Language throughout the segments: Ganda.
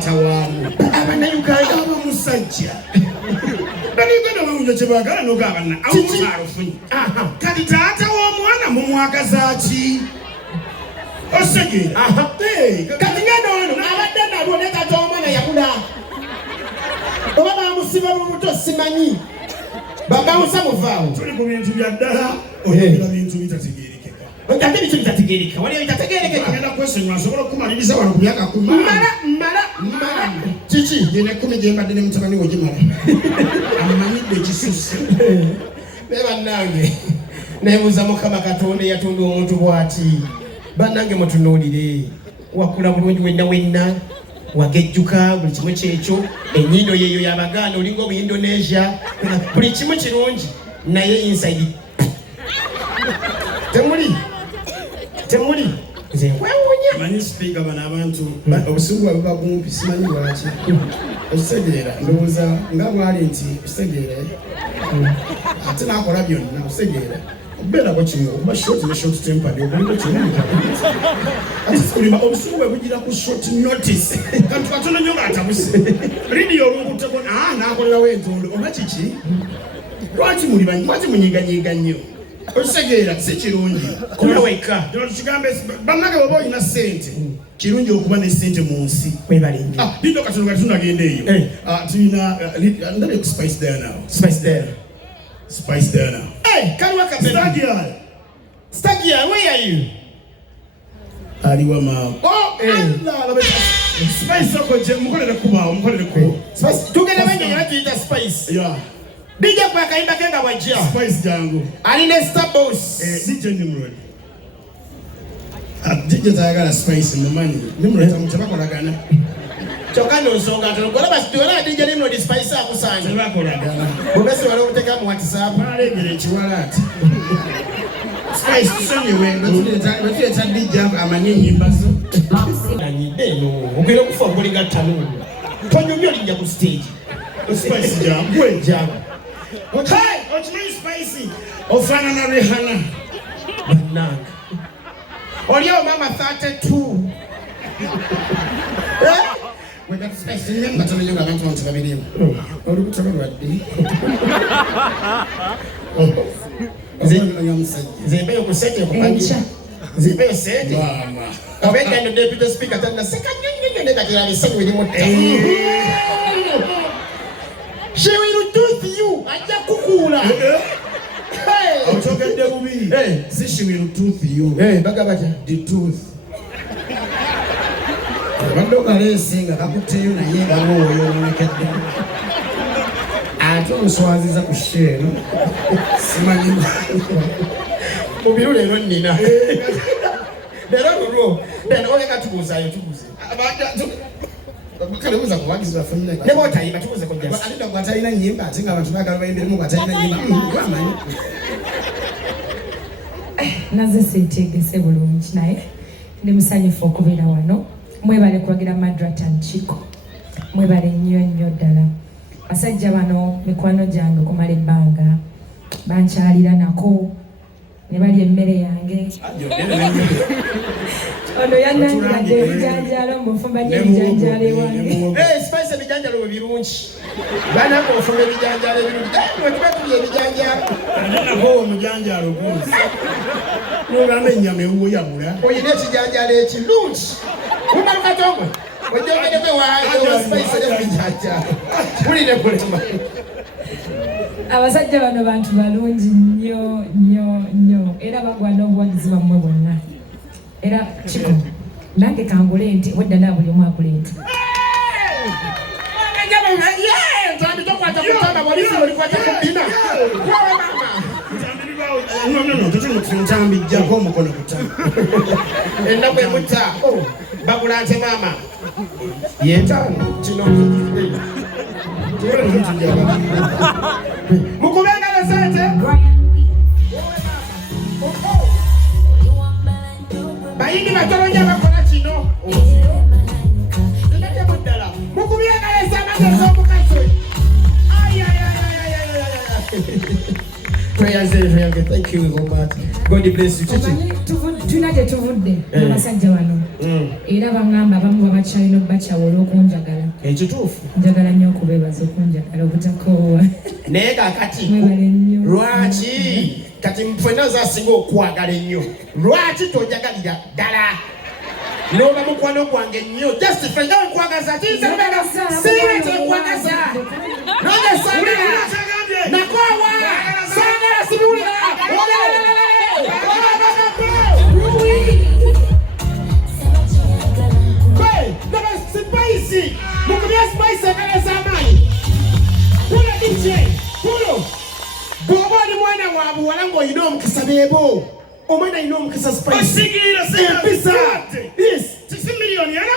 taata waamu abannayuganda abamusajja bannayuganda bawunja kye baagala n'ogabana awuaalufunye kati taata w'omwana mumwagaza ki osegeera kati ngenda ono abadde nalwo ne taata w'omwana yakula oba bamusiba mu buto simanyi babawusa muvaawo tuli ku bintu bya ddala oyogera bintu bitategeerekeka ate bintu bitategeerekeka waliyo bitategeerekeka agenda kwesonyiwa asobola okumaliriza wano ku myaka mala kiki genda 10 gye mbadde ne mutabani we gimala amanyidde ekisusse ne bannange neebuuza mukama katonda eyatunda omuntu bw'ati bannange mutunuulire wakula bulungi wenna wagejjuka buli kimu kyekyo ennyindo yeeyo y'abaganda olinga omu Indonesia buli kimu kirungi naye inside temuli nze nkwewuunya manyi sipiika bano abantu obusungu bwe buba kumpi simanyi lwaki okitegeera ndowooza nga bwali nti okitegeere ate n'akola byonna okitegeera okubeerako kimu okuba short ne short tempered obuliko kimu kulima obusungu bwe bugira ku short notice kantu katono nnyo ng'atabuse lidiyo olungutteko n'akolerawo entondo oba kiki lwaki munyiganyiga nnyo okitegeera si kirungi kola wekka tukigambe bannange bw'oba olina ssente kirungi okuba ne ssente mu nsi webale nnyo lindo katono kati tunagenda eyo tulina ndabye ku spice there now kaliwa kapena Stagia, where are you? aliwa maamu spice oko je mukolere kubaawo Spice tugenda banje yera tuyita Spice DJ kwa kaimba kenga wajia Spice jangu aline Star Boss DJ Nimrod DJ tayagala Spice mumanyi Nimrod mutabakolagana chokano nsonga tulokola basi tuola DJ Nimrod Spice akusanya tubakolagana bobese wale uteka mu WhatsApp alegere chiwalati Spice tusonyiwe batuleta DJ amanye nyimba zo nanyideno ogera kufa ngolinga tanu tonyumyo linja ku stage Spice jangu ochimanyi Spice ofana na Rihanna bannanga olio mama 32 wega Spice nyamba tonenyoga abantu bantu babirimu Olubutto lwadde Zembe yo kusete kupangisha Zembe yo sete mama aweka no deputy speaker tanda seka nyinyi ndeka kila bisangu bili moto she will tooth you aja kukula Otogedde bubi si she will tooth you bagabaja the tooth Bandoka lesinga kakuteyo naye ngaloyo nekedde ate omuswaziza ku shero simanyi mubiru lero nina lero lulwo lero oleka tubuuzayo kale buza kuwagiza funne ne botayiba tubuuze ko jasi alida kwatalina nyimba ate nga abantu bagala bayimbiremu kwatalina nyimba amanyi naze seetegese bulungi naye ndi musanyufu okubeera wano mwebale kuwagira Madratan Chiko mwebale nnyo ddala basajja bano mikwano gyange okumala ebbanga bankyalira nako ne balya emmere yange ono yanangiradde ebijanjaalo mbufumba n'ebijanjaalo ewange Spice ebijanjaalo bwe birungi banako ofumba ebijanjaalo ebirungi wetuba tulya ebijanjaalo nako omujanjaalo guzi nogamba ennyama ewuyabula oyina ekijanjaalo ekirungi kumala katongwe ojogerekwe waayo Spice ebijanjaalo kulire kulema abasajja bano bantu balungi nnyo era bagwana obuwagizi bwammwe bwonna era Chiko nange kangule nti wedda na buli omu akule nti ntambi jako omukono kutama ennaku emutta bagula nte maama yetaano kino mukubengala sente bayindi batolonja bakola kino ddala mukubengala esamaze z'omukazi prayers thank you so much God bless you tulina gye tuvudde abasajja bano era bangamba abamu babakyalina obbakyawola okunjagala ekituufu njagala nnyo okubeebaza okunjagala obutakoowa naye kakati lwaki kati ffenna zasinga okwagala ennyo lwaki tojagalira ddala noba mukwano gwange nnyo just ffenna wenkwagaza singa kyenkwagaza nonge saagala nakoowa saagala sibiwulira Spicy! Mukubya spicy akaleza amaanyi. Pulo DJ, pulo. Bw'oba oli mwana wa buwala ng'olina omukisa beebo. Omwana alina omukisa spicy. Osigira empisa. Yes. Sisi miliyoni yana?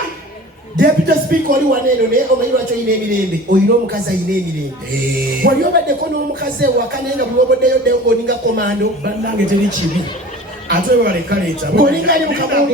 Deputy Speaker oli wano eno naye omanyi lwaki olina emirembe. Olina omukazi alina emirembe. Wali obaddeko n'omukazi ewaka naye nga buli obaddeyo ddeyo ng'oninga komando. Bannange teri kibi. Ate baleka leeta. Ng'oninga ali mu kabuuli.